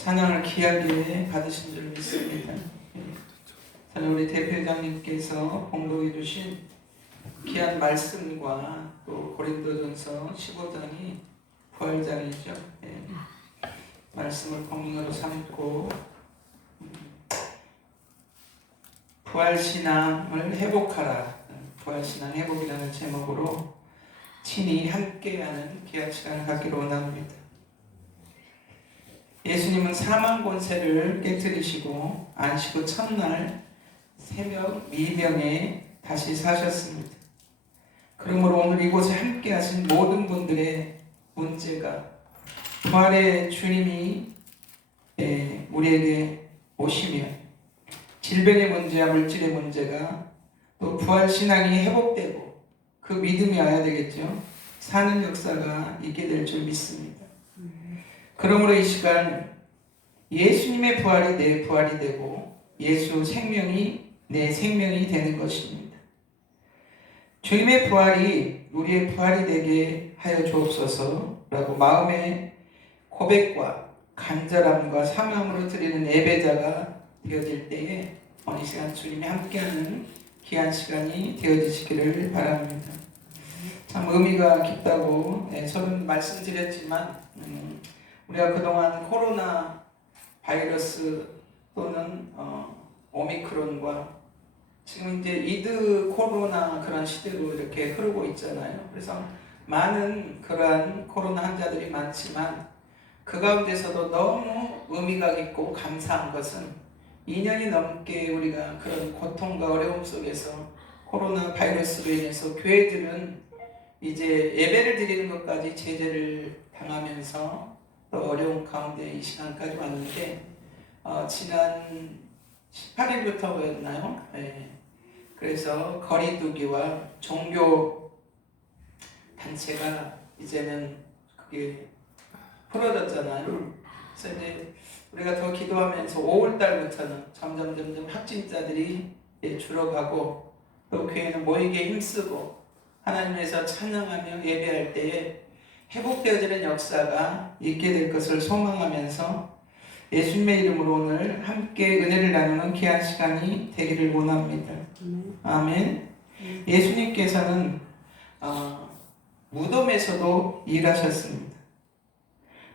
찬양을 귀하게 받으신 줄 믿습니다. 저는 우리 대표장님께서 공독해 주신 귀한 말씀과 또 고린도전서 15장이 부활장이죠. 말씀을 본문으로 삼고 부활신앙을 회복하라, 부활신앙 회복이라는 제목으로 친히 함께하는 귀한 시간을 갖기로 원합니다. 예수님은 사망 권세를 깨뜨리시고 안식 후 첫날 새벽 미명에 다시 사셨습니다. 그러므로 오늘 이곳에 함께 하신 모든 분들의 문제가 부활의 주님이 우리에게 오시면 질병의 문제와 물질의 문제가 또 부활신앙이 회복되고 그 믿음이 와야 되겠죠. 사는 역사가 있게 될 줄 믿습니다. 그러므로 이 시간 예수님의 부활이 내 부활이 되고 예수 생명이 내 생명이 되는 것입니다. 주님의 부활이 우리의 부활이 되게 하여 주옵소서라고 마음의 고백과 간절함과 사명으로 드리는 예배자가 되어질 때에 어느 시간 주님이 함께하는 귀한 시간이 되어지시기를 바랍니다. 참 의미가 깊다고 저는 말씀드렸지만 우리가 그동안 코로나 바이러스 또는 오미크론과 지금 이제 이드 코로나 그런 시대로 이렇게 흐르고 있잖아요. 그래서 많은 그러한 코로나 환자들이 많지만 그 가운데서도 너무 의미가 깊고 감사한 것은 2년이 넘게 우리가 그런 고통과 어려움 속에서 코로나 바이러스로 인해서 교회들은 이제 예배를 드리는 것까지 제재를 당하면서 또 어려운 가운데 이 시간까지 왔는데 지난 18일부터였나요? 그래서 거리두기와 종교 단체가 이제는 그게 풀어졌잖아요. 그래서 이제 우리가 더 기도하면서 5월달부터는 점점 확진자들이 줄어가고 또 교회는 모이게 힘쓰고 하나님에서 찬양하며 예배할 때에 회복되어지는 역사가 있게 될 것을 소망하면서 예수님의 이름으로 오늘 함께 은혜를 나누는 귀한 시간이 되기를 원합니다. 아멘. 예수님께서는 무덤에서도 일하셨습니다.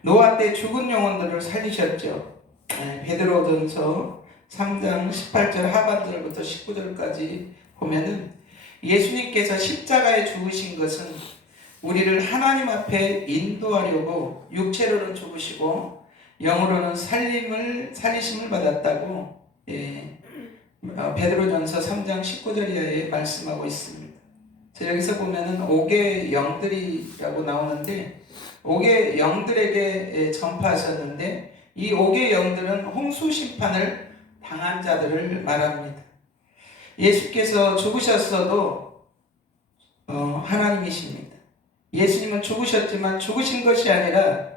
노아 때 죽은 영혼들을 살리셨죠. 베드로전서 3장 18절 하반절부터 19절까지 보면은 예수님께서 십자가에 죽으신 것은 우리를 하나님 앞에 인도하려고 육체로는 죽으시고 영으로는 살리심을 받았다고 베드로전서 3장 19절 이하에 말씀하고 있습니다. 여기서 보면은 옥의 영들이라고 나오는데 옥의 영들에게 전파하셨는데 이 옥의 영들은 홍수 심판을 당한 자들을 말합니다. 예수께서 죽으셨어도 하나님이십니다. 예수님은 죽으셨지만 죽으신 것이 아니라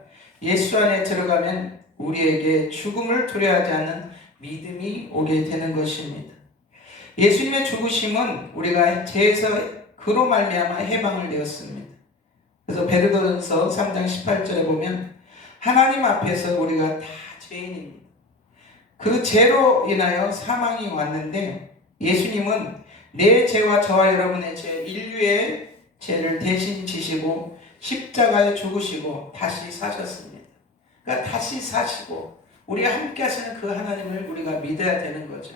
예수 안에 들어가면 우리에게 죽음을 두려워하지 않는 믿음이 오게 되는 것입니다. 예수님의 죽으심은 우리가 죄에서 그로 말미암아 해방을 되었습니다. 그래서 베드로전서 3장 18절에 보면 하나님 앞에서 우리가 다 죄인입니다. 그 죄로 인하여 사망이 왔는데 예수님은 내 죄와 저와 여러분의 죄, 인류의 죄를 대신 지시고 십자가에 죽으시고 다시 사셨습니다. 그러니까 다시 사시고 우리가 함께 하시는 그 하나님을 우리가 믿어야 되는 거죠.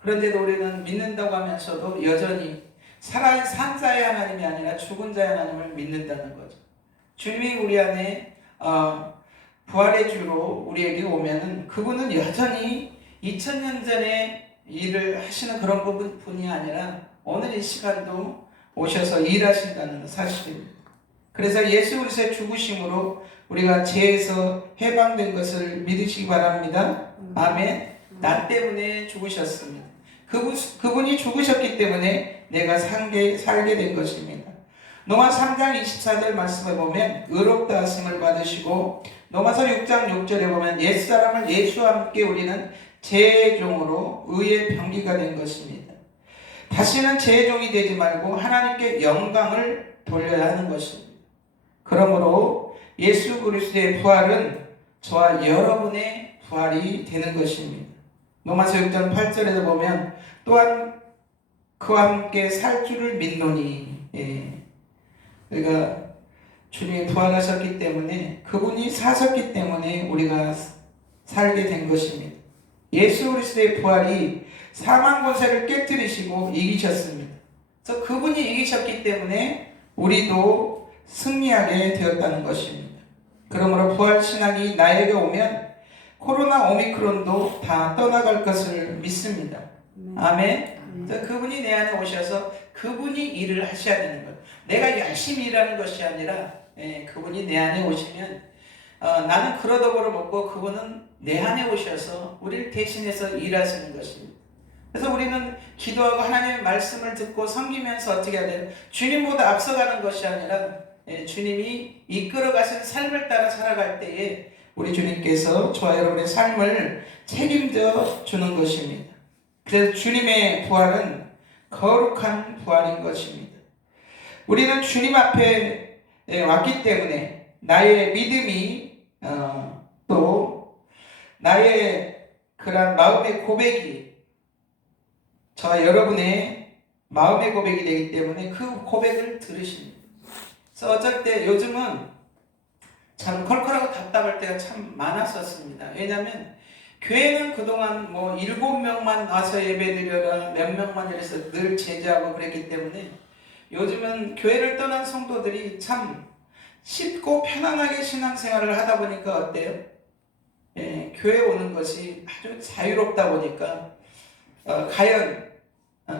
그런데도 우리는 믿는다고 하면서도 여전히 살아있는 산자의 하나님이 아니라 죽은 자의 하나님을 믿는다는 거죠. 주님이 우리 안에 부활의 주로 우리에게 오면은 그분은 여전히 2000년 전에 일을 하시는 그런 분이 아니라 오늘 이 시간도 오셔서 일하신다는 사실입니다. 그래서 예수 그리스도의 죽으심으로 우리가 죄에서 해방된 것을 믿으시기 바랍니다. 아멘. 나 때문에 죽으셨습니다. 그분이 죽으셨기 때문에 내가 살게 된 것입니다. 로마 3장 24절 말씀을 보면 의롭다 하심을 받으시고 로마서 6장 6절에 보면 옛사람을 예수와 함께 우리는 죄의 종으로 의의 병기가 된 것입니다. 다시는 죄의 종이 되지 말고 하나님께 영광을 돌려야 하는 것입니다. 그러므로 예수 그리스도의 부활은 저와 여러분의 부활이 되는 것입니다. 로마서 6장 8절에도 보면 또한 그와 함께 살 줄을 믿노니, 우리가 주님이 부활하셨기 때문에, 그분이 사셨기 때문에 우리가 살게 된 것입니다. 예수 그리스도의 부활이 사망 권세를 깨뜨리시고 이기셨습니다. 그래서 그분이 이기셨기 때문에 우리도 승리하게 되었다는 것입니다. 그러므로 부활신앙이 나에게 오면 코로나 오미크론도 다 떠나갈 것을 믿습니다. 아멘. 그분이 내 안에 오셔서 그분이 일을 하셔야 되는 것. 내가 열심히 일하는 것이 아니라 그분이 내 안에 오시면 나는 그러더구로 먹고 그분은 내 안에 오셔서 우리를 대신해서 일하시는 것입니다. 그래서 우리는 기도하고 하나님의 말씀을 듣고 섬기면서 어떻게 해야 돼요? 주님보다 앞서가는 것이 아니라 주님이 이끌어 가신 삶을 따라 살아갈 때에 우리 주님께서 저와 여러분의 삶을 책임져 주는 것입니다. 그래서 주님의 부활은 거룩한 부활인 것입니다. 우리는 주님 앞에 왔기 때문에 나의 믿음이 또 나의 그런 마음의 고백이 저와 여러분의 마음의 고백이 되기 때문에 그 고백을 들으십니다. 그래서 어쩔 때 요즘은 참 컬컬하고 답답할 때가 참 많았었습니다. 왜냐하면 교회는 그동안 7명만 와서 예배드려라, 몇 명만 이래서 늘 제재하고 그랬기 때문에 요즘은 교회를 떠난 성도들이 참 쉽고 편안하게 신앙생활을 하다 보니까 어때요? 교회 오는 것이 아주 자유롭다 보니까 과연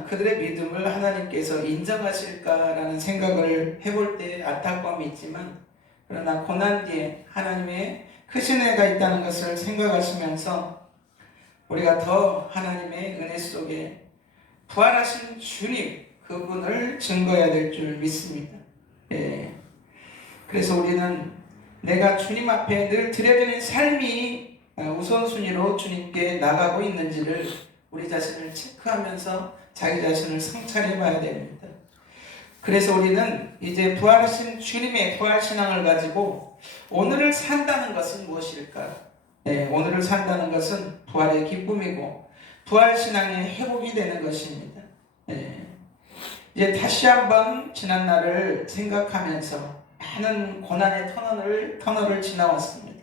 그들의 믿음을 하나님께서 인정하실까라는 생각을 해볼 때 안타까움이 있지만, 그러나 고난 뒤에 하나님의 크신 은혜가 있다는 것을 생각하시면서 우리가 더 하나님의 은혜 속에 부활하신 주님 그분을 증거해야 될 줄 믿습니다. 그래서 우리는 내가 주님 앞에 늘 드려지는 삶이 우선순위로 주님께 나가고 있는지를 우리 자신을 체크하면서 자기 자신을 성찰해 봐야 됩니다. 그래서 우리는 이제 부활하신 주님의 부활신앙을 가지고 오늘을 산다는 것은 무엇일까? 오늘을 산다는 것은 부활의 기쁨이고 부활신앙의 회복이 되는 것입니다. 이제 다시 한번 지난 날을 생각하면서 많은 고난의 터널을 지나왔습니다.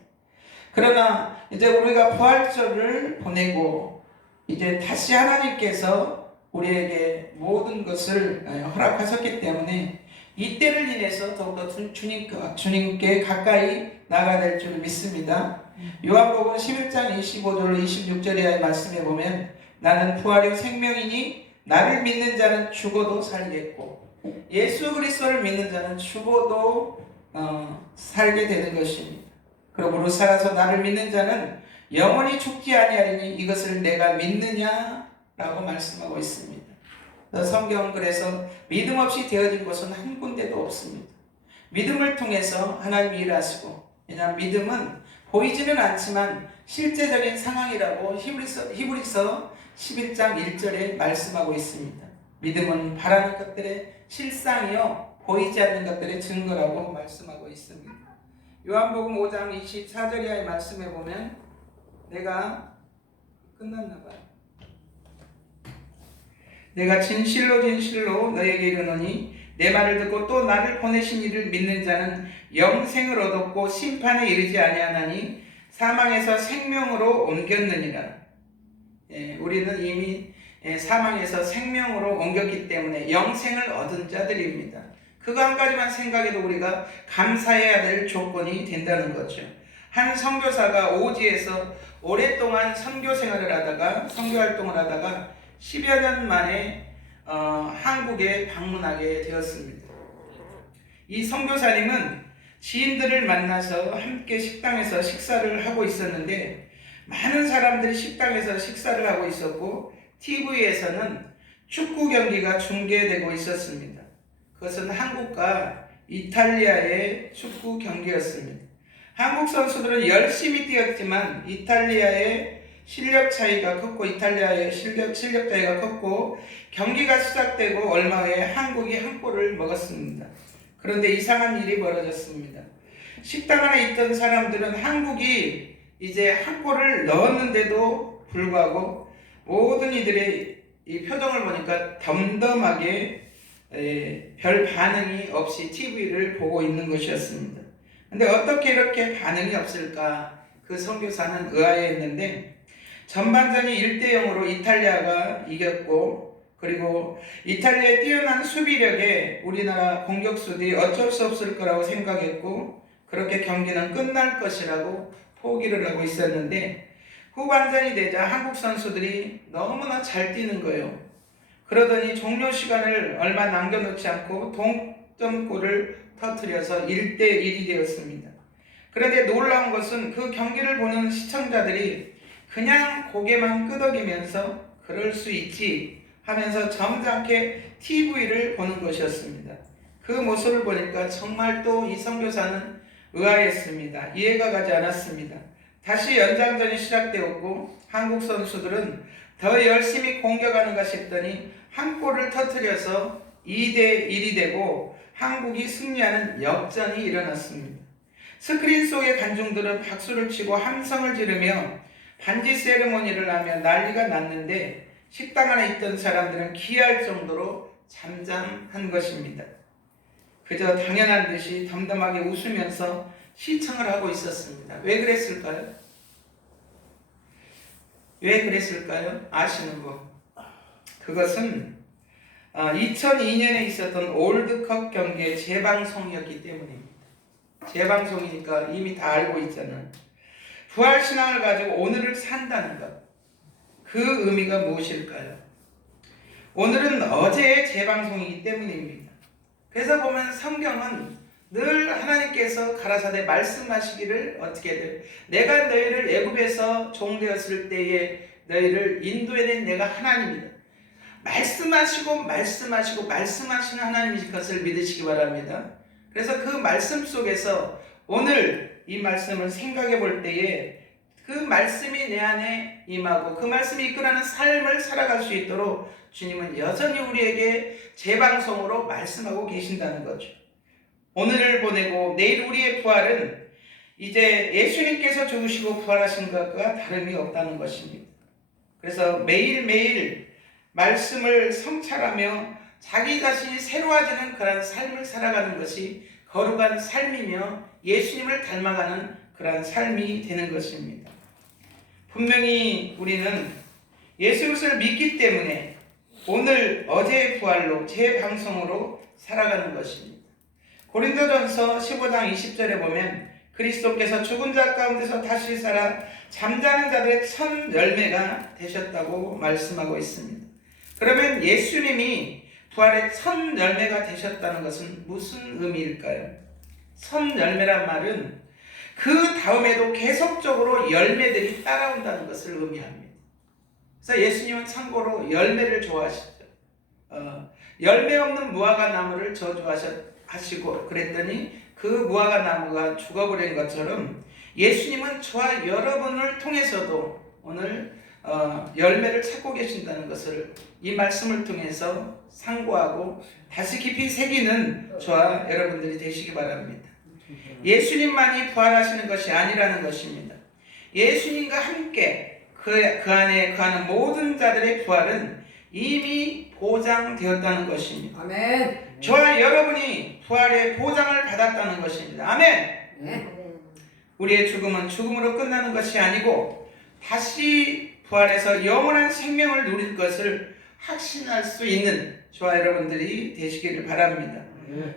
그러나 이제 우리가 부활절을 보내고 이제 다시 하나님께서 우리에게 모든 것을 허락하셨기 때문에 이때를 인해서 더욱더 주님께 가까이 나가야 될 줄 믿습니다. 요한복음 11장 25절 26절의 말씀에 보면 나는 부활의 생명이니 나를 믿는 자는 죽어도 살겠고 예수 그리스도를 믿는 자는 죽어도 살게 되는 것입니다. 그러므로 살아서 나를 믿는 자는 영원히 죽지 아니하리니 이것을 내가 믿느냐라고 말씀하고 있습니다. 성경은 그래서 믿음 없이 되어진 것은 한 군데도 없습니다. 믿음을 통해서 하나님이 일하시고, 왜냐하면 믿음은 보이지는 않지만 실제적인 상황이라고 히브리서 11장 1절에 말씀하고 있습니다. 믿음은 바라는 것들의 실상이요 보이지 않는 것들의 증거라고 말씀하고 있습니다. 요한복음 5장 24절의 말씀에 보면 내가 끝났나봐요. 내가 진실로 너에게 이르노니 내 말을 듣고 또 나를 보내신 이를 믿는 자는 영생을 얻었고 심판에 이르지 아니하나니 사망에서 생명으로 옮겼느니라. 우리는 이미 사망에서 생명으로 옮겼기 때문에 영생을 얻은 자들입니다. 그거 한 가지만 생각해도 우리가 감사해야 될 조건이 된다는 거죠. 한 선교사가 오지에서 오랫동안 선교 생활을 하다가 선교 활동을 하다가 10여 년 만에 한국에 방문하게 되었습니다. 이 선교사님은 지인들을 만나서 함께 식당에서 식사를 하고 있었는데 많은 사람들이 식당에서 식사를 하고 있었고 TV에서는 축구 경기가 중계되고 있었습니다. 그것은 한국과 이탈리아의 축구 경기였습니다. 한국 선수들은 열심히 뛰었지만 이탈리아의 실력 차이가 컸고 경기가 시작되고 얼마 후에 한국이 한 골을 먹었습니다. 그런데 이상한 일이 벌어졌습니다. 식당 안에 있던 사람들은 한국이 이제 한 골을 넣었는데도 불구하고 모든 이들의 이 표정을 보니까 덤덤하게 별 반응이 없이 TV를 보고 있는 것이었습니다. 근데 어떻게 이렇게 반응이 없을까? 그 선교사는 의아해했는데 전반전이 1대0으로 이탈리아가 이겼고, 그리고 이탈리아의 뛰어난 수비력에 우리나라 공격수들이 어쩔 수 없을 거라고 생각했고, 그렇게 경기는 끝날 것이라고 포기를 하고 있었는데, 후반전이 되자 한국 선수들이 너무나 잘 뛰는 거예요. 그러더니 종료 시간을 얼마 남겨놓지 않고 동점골을 터뜨려서 1대1이 되었습니다. 그런데 놀라운 것은 그 경기를 보는 시청자들이 그냥 고개만 끄덕이면서 그럴 수 있지 하면서 점잖게 TV를 보는 것이었습니다. 그 모습을 보니까 정말 또 이 선교사는 의아했습니다. 이해가 가지 않았습니다. 다시 연장전이 시작되었고 한국 선수들은 더 열심히 공격하는가 싶더니 한 골을 터뜨려서 2대1이 되고 한국이 승리하는 역전이 일어났습니다. 스크린 속의 관중들은 박수를 치고 함성을 지르며 반지 세리머니를 하며 난리가 났는데 식당 안에 있던 사람들은 기이할 정도로 잠잠한 것입니다. 그저 당연한 듯이 덤덤하게 웃으면서 시청을 하고 있었습니다. 왜 그랬을까요? 왜 그랬을까요? 아시는 분? 그것은 2002년에 있었던 월드컵 경기의 재방송이었기 때문입니다. 재방송이니까 이미 다 알고 있잖아요. 부활신앙을 가지고 오늘을 산다는 것, 그 의미가 무엇일까요? 오늘은 어제의 재방송이기 때문입니다. 그래서 보면 성경은 늘 하나님께서 가라사대 말씀하시기를 어떻게든 내가 너희를 애굽에서 종되었을 때에 너희를 인도해낸 내가 하나님이다. 말씀하시고 말씀하시는 하나님이신 것을 믿으시기 바랍니다. 그래서 그 말씀 속에서 오늘 이 말씀을 생각해 볼 때에 그 말씀이 내 안에 임하고 그 말씀이 이끌어가는 삶을 살아갈 수 있도록 주님은 여전히 우리에게 재방송으로 말씀하고 계신다는 거죠. 오늘을 보내고 내일 우리의 부활은 이제 예수님께서 죽으시고 부활하신 것과 다름이 없다는 것입니다. 그래서 매일매일 말씀을 성찰하며 자기 자신이 새로워지는 그런 삶을 살아가는 것이 거룩한 삶이며 예수님을 닮아가는 그런 삶이 되는 것입니다. 분명히 우리는 예수 그리스도를 믿기 때문에 오늘 어제의 부활로 재방송으로 살아가는 것입니다. 고린도전서 15장 20절에 보면 그리스도께서 죽은 자 가운데서 다시 살아 잠자는 자들의 첫 열매가 되셨다고 말씀하고 있습니다. 그러면 예수님이 부활의 첫 열매가 되셨다는 것은 무슨 의미일까요? 첫 열매란 말은 그 다음에도 계속적으로 열매들이 따라온다는 것을 의미합니다. 그래서 예수님은 참고로 열매를 좋아하시죠. 열매 없는 무화과 나무를 저주하시고 그랬더니 그 무화과 나무가 죽어버린 것처럼 예수님은 저와 여러분을 통해서도 오늘 열매를 찾고 계신다는 것을 이 말씀을 통해서 상고하고 다시 깊이 새기는 저와 여러분들이 되시기 바랍니다. 예수님만이 부활하시는 것이 아니라는 것입니다. 예수님과 함께 그 안에 거하는 모든 자들의 부활은 이미 보장되었다는 것입니다. 아멘. 저와 여러분이 부활의 보장을 받았다는 것입니다. 아멘. 네. 우리의 죽음은 죽음으로 끝나는 것이 아니고 다시 부활해서 영원한 생명을 누릴 것을 확신할 수 있는 저와 여러분들이 되시기를 바랍니다.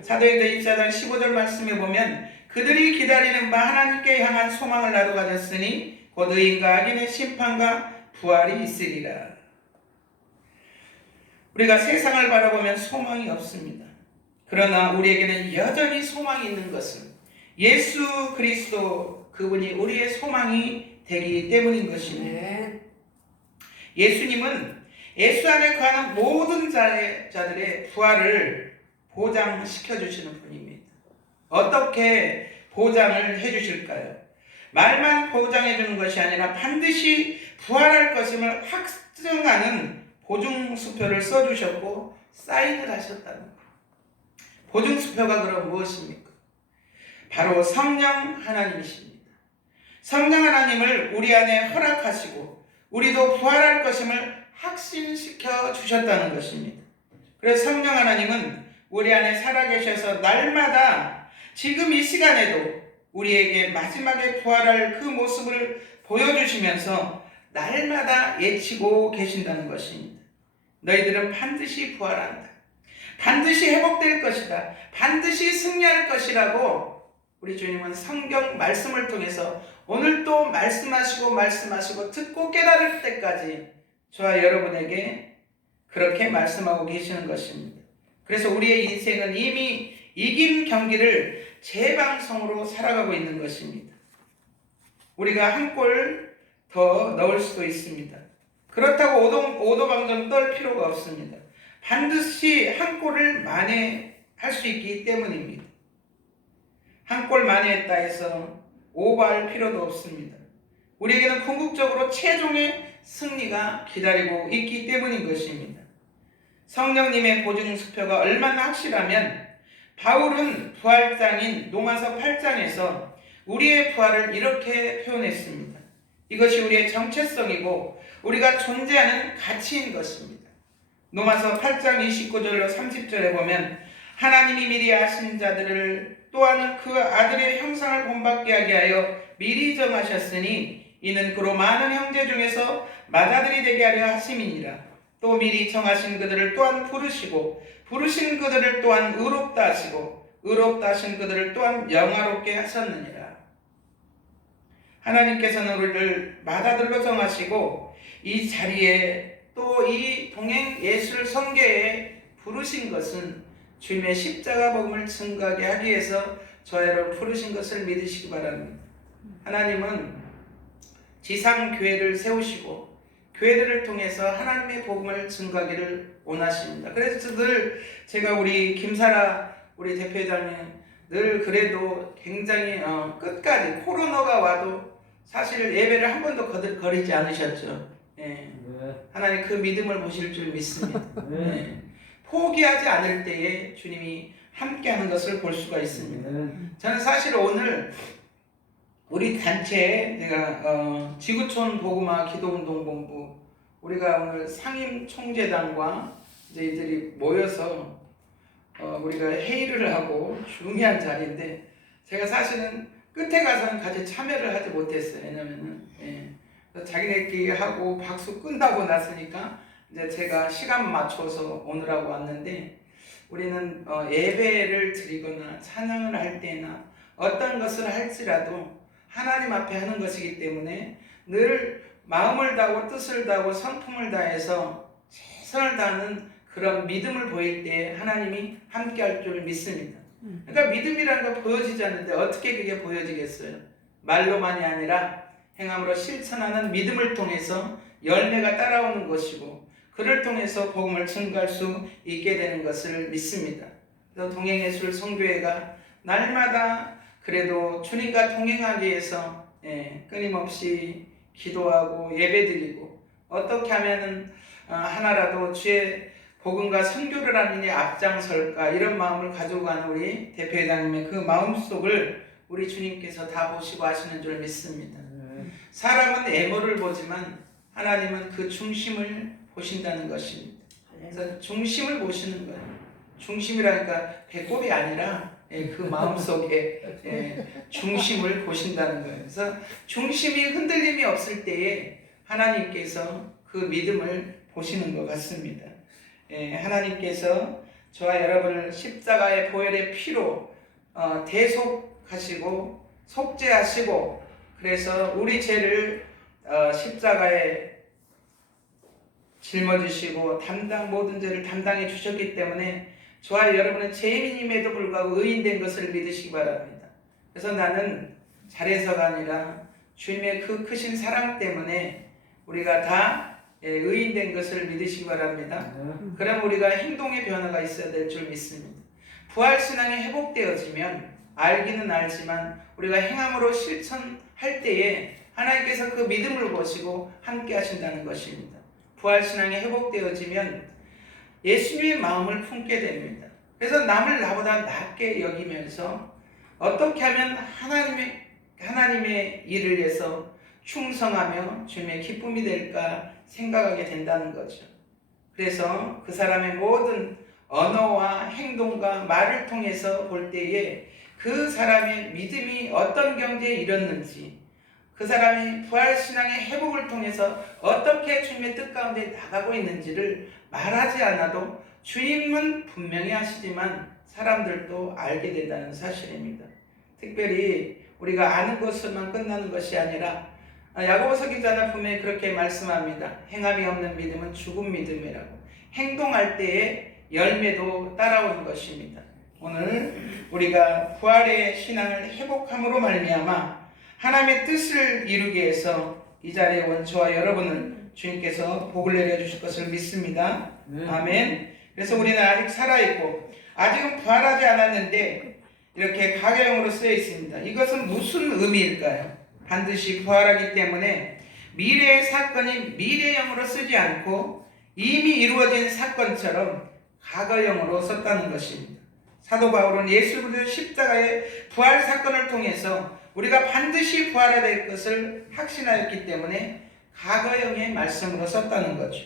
사도행전 24장 15절 말씀에 보면 그들이 기다리는 바 하나님께 향한 소망을 나도 가졌으니 곧 의인과 악인의 심판과 부활이 있으리라. 우리가 세상을 바라보면 소망이 없습니다. 그러나 우리에게는 여전히 소망이 있는 것은 예수 그리스도 그분이 우리의 소망이 되기 때문인 것입니다. 예수님은 예수 안에 거하는 모든 자들의 부활을 보장시켜 주시는 분입니다. 어떻게 보장을 해주실까요? 말만 보장해 주는 것이 아니라 반드시 부활할 것임을 확증하는 보증수표를 써주셨고 사인을 하셨다는 거예요. 보증수표가 그럼 무엇입니까? 바로 성령 하나님이십니다. 성령 하나님을 우리 안에 허락하시고 우리도 부활할 것임을 확신시켜 주셨다는 것입니다. 그래서 성령 하나님은 우리 안에 살아계셔서 날마다 지금 이 시간에도 우리에게 마지막에 부활할 그 모습을 보여주시면서 날마다 예치고 계신다는 것입니다. 너희들은 반드시 부활한다. 반드시 회복될 것이다. 반드시 승리할 것이라고 우리 주님은 성경 말씀을 통해서 오늘 또 말씀하시고 듣고 깨달을 때까지 저와 여러분에게 그렇게 말씀하고 계시는 것입니다. 그래서 우리의 인생은 이미 이긴 경기를 재방송으로 살아가고 있는 것입니다. 우리가 한 골 더 넣을 수도 있습니다. 그렇다고 오도방정 떨 필요가 없습니다. 반드시 한 골을 만회할 수 있기 때문입니다. 한 골 만회했다 해서 오버할 필요도 없습니다. 우리에게는 궁극적으로 최종의 승리가 기다리고 있기 때문인 것입니다. 성령님의 보증수표가 얼마나 확실하면 바울은 부활장인 로마서 8장에서 우리의 부활을 이렇게 표현했습니다. 이것이 우리의 정체성이고 우리가 존재하는 가치인 것입니다. 로마서 8장 29절로 30절에 보면 하나님이 미리 아신 자들을 또한 그 아들의 형상을 본받게 하게 하여 미리 정하셨으니 이는 그로 많은 형제 중에서 맏아들이 되게 하려 하심이니라. 또 미리 정하신 그들을 또한 부르시고 부르신 그들을 또한 의롭다 하시고 의롭다 하신 그들을 또한 영화롭게 하셨느니라. 하나님께서는 우리를 맏아들로 정하시고 이 자리에 또 이 동행 예수를 선교에 부르신 것은 주님의 십자가 복음을 증거하게 하기 위해서 저와 여러분 부르신 것을 믿으시기 바랍니다. 하나님은 지상 교회를 세우시고 교회들을 통해서 하나님의 복음을 증거하기를 원하십니다. 그래서 늘 제가 우리 김사라 우리 대표회장님 늘 그래도 굉장히 끝까지 코로나가 와도 사실 예배를 한 번도 거리지 않으셨죠. 예. 하나님 그 믿음을 보실 줄 믿습니다. 예. 포기하지 않을 때에 주님이 함께하는 것을 볼 수가 있습니다. 저는 사실 오늘 우리 단체에 제가 지구촌 복음화 기도운동본부 우리가 오늘 상임 총재단과 이제 이들이 모여서 우리가 회의를 하고 중요한 자리인데 제가 사실은 끝에 가서는 같이 참여를 하지 못했어요. 왜냐면은 자기네끼리 하고 박수 끝나고 났으니까 이제 제가 시간 맞춰서 오느라고 왔는데 우리는 예배를 드리거나 찬양을 할 때나 어떤 것을 할지라도 하나님 앞에 하는 것이기 때문에 늘 마음을 다하고 뜻을 다하고 성품을 다해서 최선을 다하는 그런 믿음을 보일 때 하나님이 함께할 줄 믿습니다. 그러니까 믿음이라는 거 보여지지 않는데 어떻게 그게 보여지겠어요? 말로만이 아니라 행함으로 실천하는 믿음을 통해서 열매가 따라오는 것이고 그를 통해서 복음을 증거할 수 있게 되는 것을 믿습니다. 그래서 동행예술 선교회가 날마다 그래도 주님과 동행하기 위해서 끊임없이 기도하고 예배드리고 어떻게 하면은 하나라도 주의 복음과 선교를 하는 데 앞장설까 이런 마음을 가지고 가는 우리 대표회장님의 그 마음속을 우리 주님께서 다 보시고 하시는 줄 믿습니다. 사람은 외모를 보지만 하나님은 그 중심을 보신다는 것입니다. 그래서 중심을 보시는 거예요. 중심이라니까 배꼽이 아니라 그 마음속에 중심을 보신다는 거예요. 그래서 중심이 흔들림이 없을 때에 하나님께서 그 믿음을 보시는 것 같습니다. 하나님께서 저와 여러분을 십자가의 보혈의 피로 대속하시고 속죄하시고 그래서 우리 죄를 십자가에 짊어지시고 모든 죄를 담당해 주셨기 때문에 저와 여러분은 죄인임에도 불구하고 의인된 것을 믿으시기 바랍니다. 그래서 나는 잘해서가 아니라 주님의 그 크신 사랑 때문에 우리가 다 의인된 것을 믿으시기 바랍니다. 그럼 우리가 행동의 변화가 있어야 될 줄 믿습니다. 부활신앙이 회복되어지면 알기는 알지만 우리가 행함으로 실천할 때에 하나님께서 그 믿음을 보시고 함께 하신다는 것입니다. 부활신앙이 회복되어지면 예수님의 마음을 품게 됩니다. 그래서 남을 나보다 낮게 여기면서 어떻게 하면 하나님의 하나님의 일을 위해서 충성하며 주님의 기쁨이 될까 생각하게 된다는 거죠. 그래서 그 사람의 모든 언어와 행동과 말을 통해서 볼 때에 그 사람의 믿음이 어떤 경지에 이뤘는지, 그 사람이 부활신앙의 회복을 통해서 어떻게 주님의 뜻 가운데 나가고 있는지를 말하지 않아도 주님은 분명히 하시지만 사람들도 알게 된다는 사실입니다. 특별히 우리가 아는 것으로만 끝나는 것이 아니라 야고보서 기자는 분명히 그렇게 말씀합니다. 행함이 없는 믿음은 죽은 믿음이라고. 행동할 때에 열매도 따라오는 것입니다. 오늘 우리가 부활의 신앙을 회복함으로 말미암아 하나님의 뜻을 이루기 위해서 이 자리에 온 저와 여러분을 주님께서 복을 내려주실 것을 믿습니다. 아멘. 그래서 우리는 아직 살아있고 아직은 부활하지 않았는데 이렇게 가가형으로 쓰여 있습니다. 이것은 무슨 의미일까요? 반드시 부활하기 때문에 미래의 사건이 미래형으로 쓰지 않고 이미 이루어진 사건처럼 과거형으로 썼다는 것입니다. 사도 바울은 예수 그리스도의 십자가의 부활 사건을 통해서 우리가 반드시 부활해야 될 것을 확신하였기 때문에 과거형의 말씀으로 썼다는 거죠.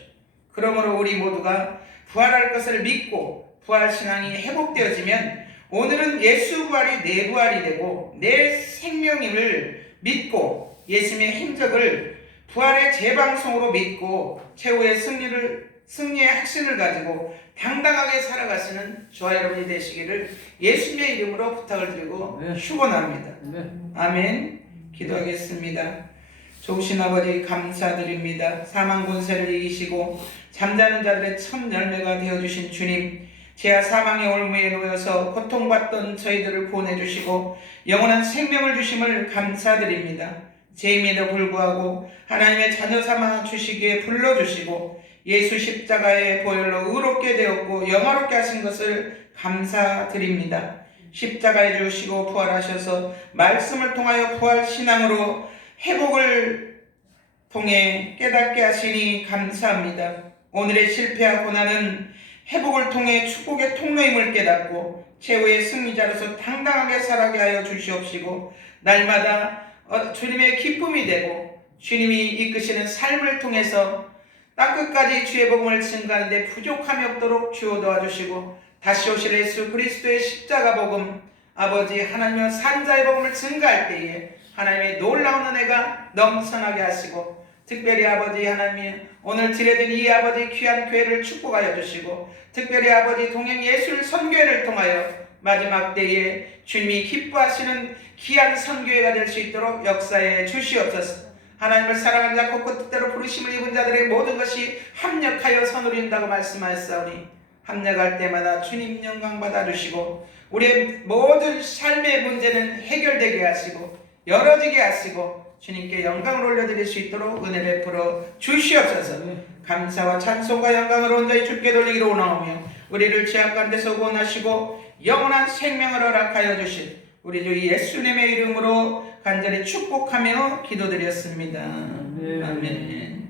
그러므로 우리 모두가 부활할 것을 믿고 부활 신앙이 회복되어지면 오늘은 예수 부활이 내 부활이 되고 내 생명임을 믿고 예수님의 힘적을 부활의 재방송으로 믿고 최후의 승리의 확신을 가지고 당당하게 살아가시는 저와 여러분이 되시기를 예수님의 이름으로 부탁을 드리고 축원합니다. 아멘. 기도하겠습니다. 좋으신 아버지 감사드립니다. 사망 권세를 이기시고 잠자는 자들의 첫 열매가 되어주신 주님, 죄와 사망의 올무에 놓여서 고통받던 저희들을 구원해 주시고 영원한 생명을 주심을 감사드립니다. 죄임에도 불구하고 하나님의 자녀 삼아 주시기에 불러주시고 예수 십자가의 보혈로 의롭게 되었고 영화롭게 하신 것을 감사드립니다. 십자가에 주시고 부활하셔서 말씀을 통하여 부활신앙으로 회복을 통해 깨닫게 하시니 감사합니다. 오늘의 실패와 고난은 회복을 통해 축복의 통로임을 깨닫고 최후의 승리자로서 당당하게 살아가게 하여 주시옵시고 날마다 주님의 기쁨이 되고 주님이 이끄시는 삶을 통해서 땅끝까지 주의 복음을 증가하는데 부족함이 없도록 주여 도와주시고 다시 오실 예수 그리스도의 십자가 복음, 아버지 하나님의 산자의 복음을 증가할 때에 하나님의 놀라운 은혜가 넘쳐나게 하시고 특별히 아버지 하나님 오늘 드려진 이 아버지 귀한 교회를 축복하여 주시고 특별히 아버지 동행 예술 선교회를 통하여 마지막 때에 주님이 기뻐하시는 귀한 선교회가 될 수 있도록 역사해 주시옵소서. 하나님을 사랑하는 자 곧 뜻대로 부르심을 입은 자들의 모든 것이 합력하여 선을 이룬다고 말씀하셨사오니 합력할 때마다 주님 영광 받아주시고 우리의 모든 삶의 문제는 해결되게 하시고 열어지게 하시고 주님께 영광을 올려드릴 수 있도록 은혜 베풀어 주시옵소서. 감사와 찬송과 영광을 온전히 주께 돌리기로 원하오며 우리를 죄악 가운데서 구원하시고 영원한 생명을 허락하여 주신 우리 주 예수님의 이름으로 간절히 축복하며 기도드렸습니다. 아멘.